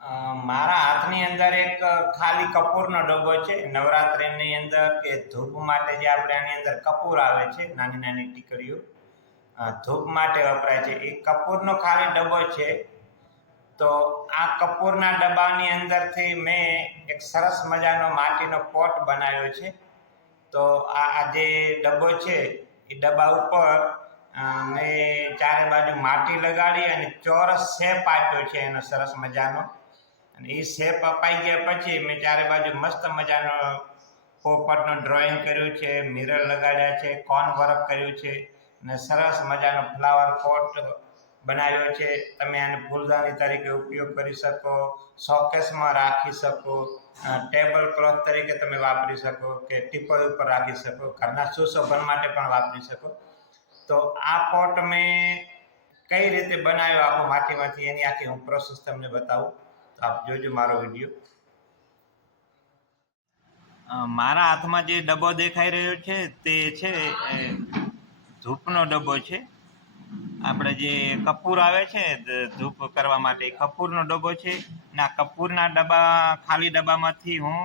મારા હાથની અંદર એક ખાલી કપૂરનો ડબ્બો છે. નવરાત્રિની અંદર કે ધૂપ માટે જે આપણે આની અંદર કપૂર આવે છે, નાની નાની ટીકડીઓ ધૂપ માટે વપરાય છે. એ કપૂરનો ખાલી ડબ્બો છે. તો આ કપૂરના ડબ્બાની અંદરથી મેં એક સરસ મજાનો માટીનો પોટ બનાવ્યો છે. તો આ જે ડબ્બો છે એ ડબ્બા ઉપર મેં ચારે બાજુ માટી લગાડી અને ચોરસ શેપ આપ્યો છે એનો સરસ મજાનો. અને એ શેપ અપાઈ ગયા પછી મેં ચારે બાજુ મસ્ત મજાનો પોપટનું ડ્રોઈંગ કર્યું છે, મિરર લગાડ્યા છે, કોન વર્ક કર્યું છે અને સરસ મજાનો ફ્લાવર પોટ બનાવ્યો છે. તમે આને ફૂલદાની તરીકે ઉપયોગ કરી શકો, શોકેસમાં રાખી શકો, ટેબલ ક્લોથ તરીકે તમે વાપરી શકો કે ટીપોઈ ઉપર રાખી શકો, ઘરના સુશોભન માટે પણ વાપરી શકો. તો આ પોટ મેં કઈ રીતે બનાવ્યો આખો માટીમાંથી એની આખી હું પ્રોસેસ તમને બતાવું. તો આપ જોજો મારો વિડીયો. મારા હાથમાં જે ડબ્બો દેખાઈ રહ્યો છે તે છે ધૂપનો ડબ્બો છે. આપણે જે કપૂર આવે છે ધૂપ કરવા માટે, કપૂરનો ડબ્બો છે. અને આ કપૂરના ડબ્બા ખાલી ડબ્બામાંથી હું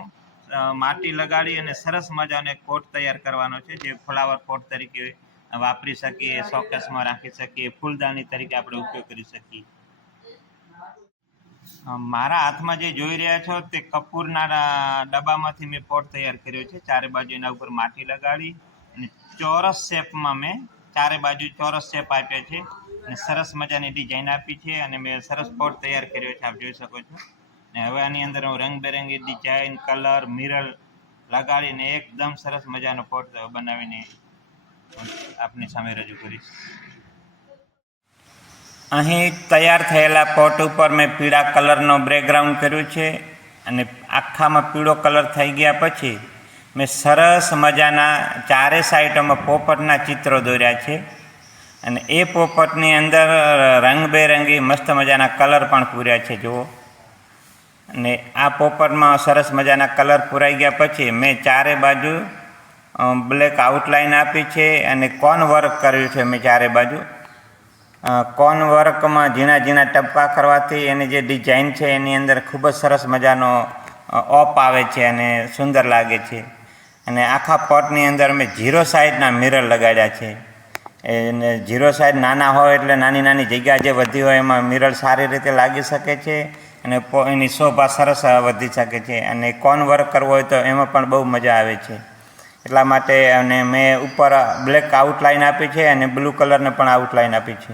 માટી લગાડી અને સરસ મજાનો એક પોટ તૈયાર કરવાનો છે, જે ફ્લાવર પોટ તરીકે વાપરી શકીએ, શોકેસમાં રાખી શકીએ, ફૂલદાની તરીકે આપણે ઉપયોગ કરી શકીએ. મારા હાથમાં જે જોઈ રહ્યા છો તે કપૂરના ડબ્બામાંથી મેં પોટ તૈયાર કર્યો છે. ચારે બાજુ એના ઉપર માટી લગાડી અને ચોરસ શેપમાં મેં ચારે બાજુ ચોરસ શેપ આપ્યો છે અને સરસ મજાની ડિઝાઇન આપી છે અને મેં સરસ પોટ તૈયાર કર્યો છે, આપ જોઈ શકો છો. અને હવે આની અંદર હું રંગબેરંગી ડિઝાઇન, કલર, મિરર લગાડીને એકદમ સરસ મજાનો પોટ બનાવીને આપની સામે રજૂ કરીશ. અહીં તૈયાર થયેલા પોટ ઉપર મેં પીળા કલરનો બેકગ્રાઉન્ડ કર્યું છે અને આખામાં પીળો કલર થઈ ગયા પછી મેં સરસ મજાના ચારે સાઈડોમાં પોપટના ચિત્રો દોર્યા છે અને એ પોપટની અંદર રંગબેરંગી મસ્ત મજાના કલર પણ પૂર્યા છે, જુઓ. અને આ પોપટમાં સરસ મજાના કલર પૂરાઈ ગયા પછી મેં ચારે બાજુ બ્લેક આઉટલાઇન આપી છે અને કોન વર્ક કર્યું છે. મેં ચારે બાજુ કોન વર્કમાં ઝીણા ઝીણા ટપકા કરવાથી એની જે ડિઝાઇન છે એની અંદર ખૂબ જ સરસ મજાનો ઓપ આવે છે અને સુંદર લાગે છે. અને આખા પોટની અંદર મેં 0 સાઇઝના મિરર લગાડ્યા છે. એને 0 સાઇઝ નાના હોય એટલે નાની નાની જગ્યા જે વધી હોય એમાં મિરર સારી રીતે લાગી શકે છે અને એની શોભા સરસ વધી શકે છે. અને કોન વર્ક કરવો હોય તો એમાં પણ બહુ મજા આવે છે. એટલા માટે અને મેં ઉપર બ્લેક આઉટલાઇન આપી છે અને બ્લુ કલરને પણ આઉટલાઇન આપી છે.